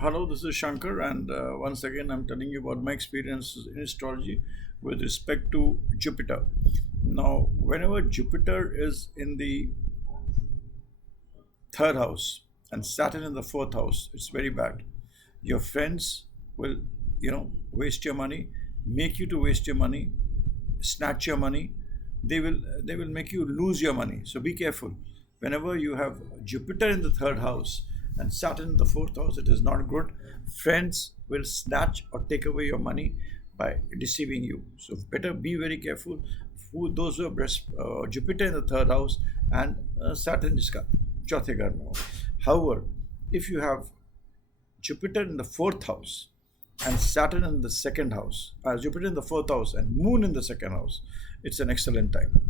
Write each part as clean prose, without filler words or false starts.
Hello, this is Shanker, and once again, I'm telling you about my experiences in astrology with respect to Jupiter. Now, whenever Jupiter is in the third house and Saturn in the fourth house, it's very bad. Your friends will, waste your money, make you to waste your money, snatch your money. They will make you lose your money. So be careful. Whenever you have Jupiter in the third house and Saturn in the fourth house, it is not good. Friends will snatch or take away your money by deceiving you. So better be very careful. Who those who have Jupiter in the third house and Saturn जिसका चौथे घर में हो. However, if you have Jupiter in the fourth house and Saturn in the second house, Jupiter in the fourth house and Moon in the second house, it's an excellent time.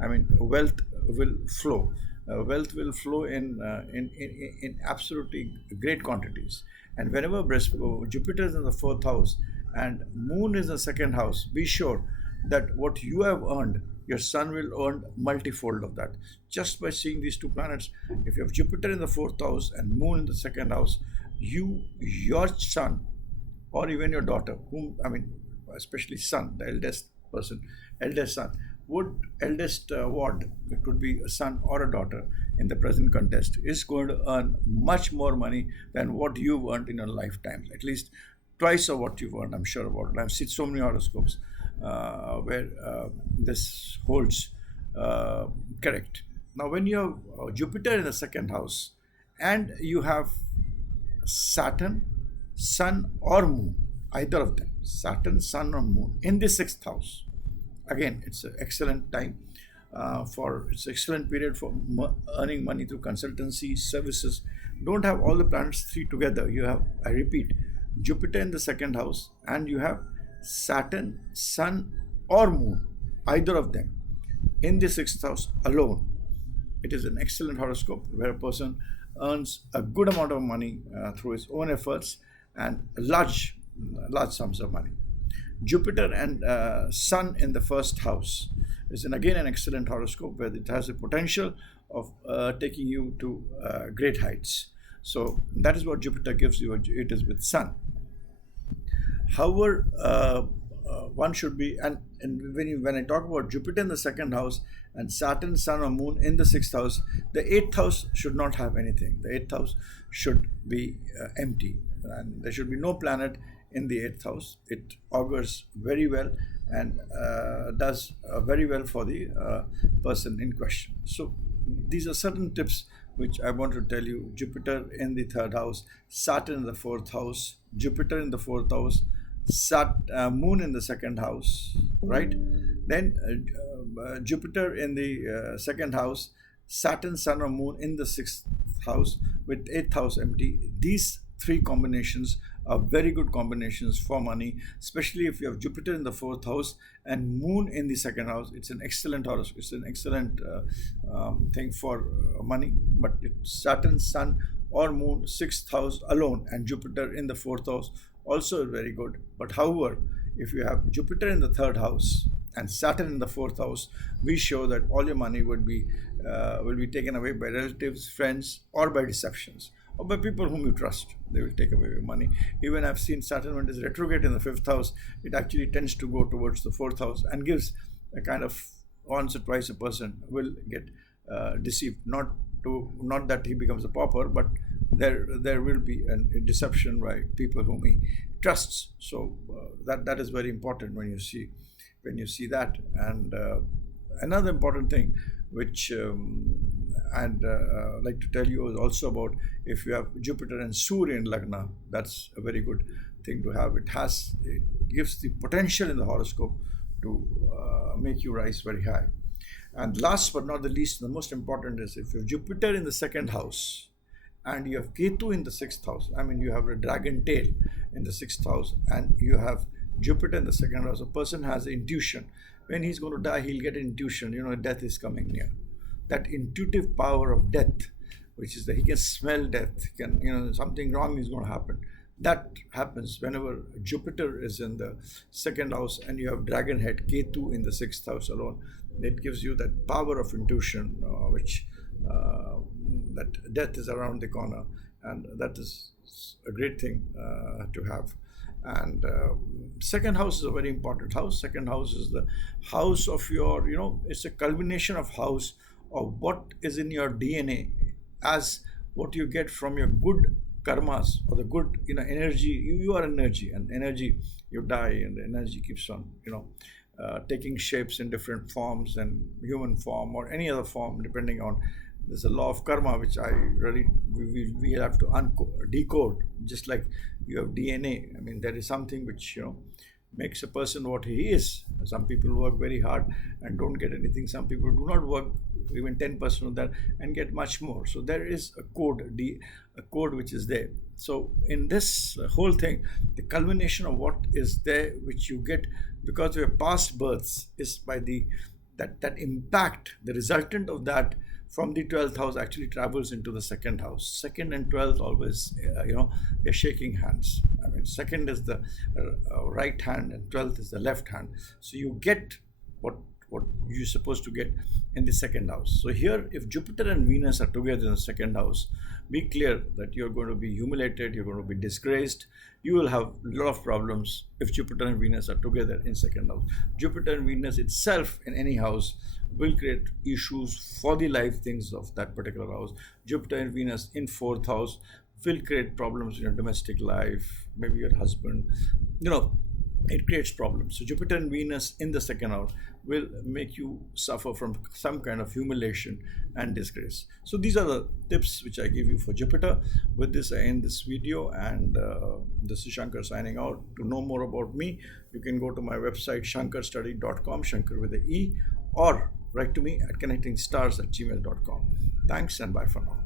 I mean, wealth will flow. Wealth will flow in absolutely great quantities. And whenever Jupiter is in the fourth house and Moon is in the second house, be sure that what you have earned, your son will earn multifold of that. Just by seeing these two planets, if you have Jupiter in the fourth house and Moon in the second house, your son, or even your daughter, especially son, the eldest person, eldest son, eldest ward, it could be a son or a daughter in the present contest, is going to earn much more money than what you've earned in your lifetime. At least twice of what you've earned, I'm sure about it. I've seen so many horoscopes where this holds correct. Now, when you have Jupiter in the second house and you have Saturn, Sun, or Moon, either of them, Saturn, Sun, or Moon, in the sixth house, again, it's an excellent time it's an excellent period for earning money through consultancy services. Don't have all the planets three together. You have, I repeat, Jupiter in the second house and you have Saturn, Sun, or Moon, either of them, in the sixth house alone. It is an excellent horoscope where a person earns a good amount of money through his own efforts and large sums of money. Jupiter and Sun in the first house is again an excellent horoscope where it has the potential of taking you to great heights. So that is what Jupiter gives you. It is with Sun. However, one should be, and when I talk about Jupiter in the second house and Saturn, Sun, or Moon in the sixth house, the eighth house should not have anything. The eighth house should be empty, and there should be no planet in the eighth house. It augurs very well and does very well for the person in question. So these are certain tips which I want to tell you. Jupiter in the third house, Saturn in the fourth house, Jupiter in the fourth house, Moon in the second house, right? Then Jupiter in the second house, Saturn, Sun, or Moon in the sixth house with eighth house empty. These three combinations are very good combinations for money, especially if you have Jupiter in the fourth house and Moon in the second house. It's an excellent horoscope. It's an excellent thing for money. But Saturn, Sun, or Moon, sixth house alone, and Jupiter in the fourth house also very good. But however, if you have Jupiter in the third house and Saturn in the fourth house, be sure that all your money will be taken away by relatives, friends, or by deceptions, or by people whom you trust. They will take away your money. Even I've seen Saturn when it is retrograde in the fifth house, it actually tends to go towards the fourth house and gives a kind of once or twice a person will get deceived. Not that he becomes a pauper, but there will be a deception by people whom he trusts. So that is very important when you see that. And another important thing which I'd like to tell you is also about if you have Jupiter and Surya in Lagna. That's a very good thing to have. It gives the potential in the horoscope to make you rise very high. And last but not the least, the most important is if you have Jupiter in the second house and you have Ketu in the sixth house, you have a dragon tail in the sixth house and you have Jupiter in the second house, a person has intuition. When he's going to die, he'll get intuition, death is coming near. That intuitive power of death, which is that he can smell death, something wrong is going to happen. That happens whenever Jupiter is in the second house and you have dragon head Ketu in the sixth house alone. It gives you that power of intuition, which that death is around the corner. and that is a great thing to have. And second house is a very important house. Second house is the house of your, it's a culmination of house of what is in your DNA, as what you get from your good karmas or the good energy. You are energy, and energy, you die and the energy keeps on taking shapes in different forms, and human form or any other form, depending on, there's a law of karma which I really, we have to decode. Just like you have DNA, I mean, there is something which makes a person what he is. Some people work very hard and don't get anything. Some people do not work even 10% of that and get much more. So there is a code, a code which is there. So in this whole thing, the culmination of what is there, which you get because of your past births, is by the that impact, the resultant of that from the 12th house actually travels into the second house. Second and 12th always, they're shaking hands. I mean, second is the right hand and 12th is the left hand. So you get what you're supposed to get in the second house. So here, if Jupiter and Venus are together in the second house, be clear that you're going to be humiliated, you're going to be disgraced, you will have a lot of problems if Jupiter and Venus are together in second house. Jupiter and Venus itself in any house will create issues for the life things of that particular house. Jupiter and Venus in fourth house will create problems in your domestic life, maybe your husband, it creates problems. So Jupiter and Venus in the second house will make you suffer from some kind of humiliation and disgrace. So these are the tips which I give you for Jupiter. With this, I end this video, and this is Shankar signing out. To know more about me, you can go to my website shankarstudy.com, Shankar with a E, or write to me at connectingstars@gmail.com. Thanks, and bye for now.